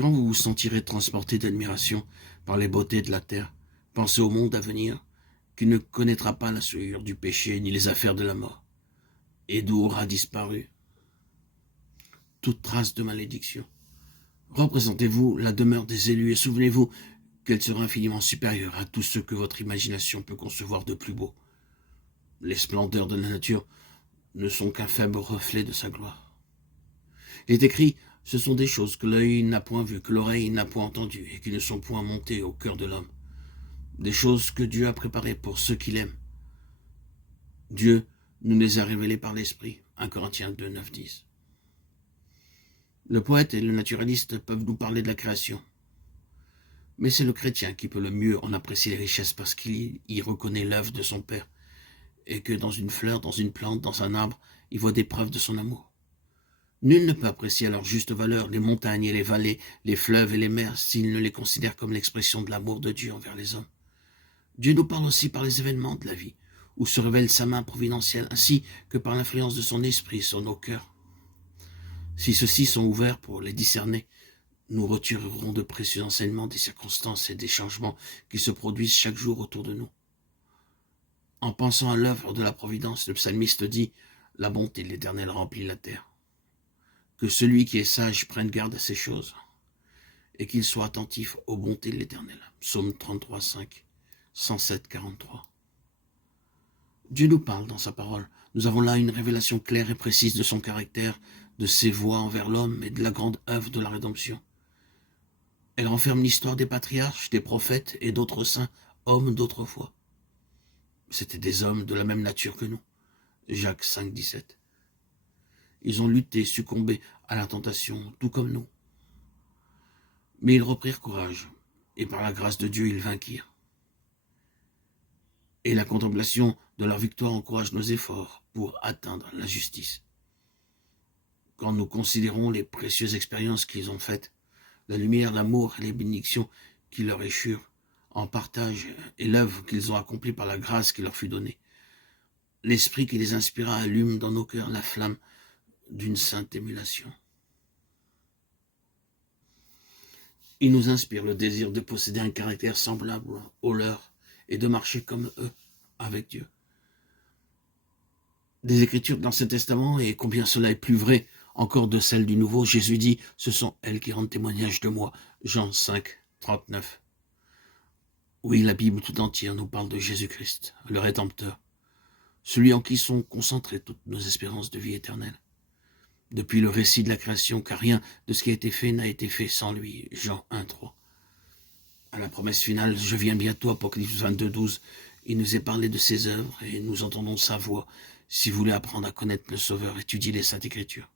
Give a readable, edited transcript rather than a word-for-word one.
Quand vous vous sentirez transporté d'admiration par les beautés de la terre, pensez au monde à venir, qui ne connaîtra pas la souillure du péché ni les affaires de la mort, et d'où aura disparu toute trace de malédiction. Représentez-vous la demeure des élus et souvenez-vous qu'elle sera infiniment supérieure à tout ce que votre imagination peut concevoir de plus beau. Les splendeurs de la nature ne sont qu'un faible reflet de sa gloire. Il est écrit, ce sont des choses que l'œil n'a point vues, que l'oreille n'a point entendues, et qui ne sont point montées au cœur de l'homme. Des choses que Dieu a préparées pour ceux qui l'aiment. Dieu nous les a révélées par l'Esprit. 1 Corinthiens 2, 9, 10. Le poète et le naturaliste peuvent nous parler de la création. Mais c'est le chrétien qui peut le mieux en apprécier les richesses parce qu'il y reconnaît l'œuvre de son Père, et que dans une fleur, dans une plante, dans un arbre, il voit des preuves de son amour. Nul ne peut apprécier à leur juste valeur les montagnes et les vallées, les fleuves et les mers, s'il ne les considère comme l'expression de l'amour de Dieu envers les hommes. Dieu nous parle aussi par les événements de la vie, où se révèle sa main providentielle, ainsi que par l'influence de son esprit sur nos cœurs. Si ceux-ci sont ouverts pour les discerner, nous retirerons de précieux enseignements des circonstances et des changements qui se produisent chaque jour autour de nous. En pensant à l'œuvre de la providence, le psalmiste dit « La bonté de l'Éternel remplit la terre ». Que celui qui est sage prenne garde à ces choses et qu'il soit attentif aux bontés de l'Éternel. Psaume 33, 5, 107, 43. Dieu nous parle dans sa parole. Nous avons là une révélation claire et précise de son caractère, de ses voies envers l'homme et de la grande œuvre de la rédemption. Elle renferme l'histoire des patriarches, des prophètes et d'autres saints, hommes d'autrefois. C'étaient des hommes de la même nature que nous. Jacques 5, 17. Ils ont lutté, succombé à la tentation, tout comme nous. Mais ils reprirent courage, et par la grâce de Dieu, ils vainquirent. Et la contemplation de leur victoire encourage nos efforts pour atteindre la justice. Quand nous considérons les précieuses expériences qu'ils ont faites, la lumière, l'amour et les bénédictions qui leur échurent en partage et l'œuvre qu'ils ont accomplie par la grâce qui leur fut donnée, l'esprit qui les inspira allume dans nos cœurs la flamme d'une sainte émulation. Il nous inspire le désir de posséder un caractère semblable au leur et de marcher comme eux avec Dieu. Des Écritures de l'Ancien Testament, et combien cela est plus vrai encore de celles du Nouveau, Jésus dit « Ce sont elles qui rendent témoignage de moi ». Jean 5, 39. Oui, la Bible tout entière nous parle de Jésus-Christ, le Rédempteur, celui en qui sont concentrées toutes nos espérances de vie éternelle. Depuis le récit de la création, car rien de ce qui a été fait n'a été fait sans lui. Jean 1, 3. À la promesse finale, je viens bientôt, Apocalypse 22, 12, il nous est parlé de ses œuvres et nous entendons sa voix. Si vous voulez apprendre à connaître le Sauveur, étudiez les Saintes Écritures.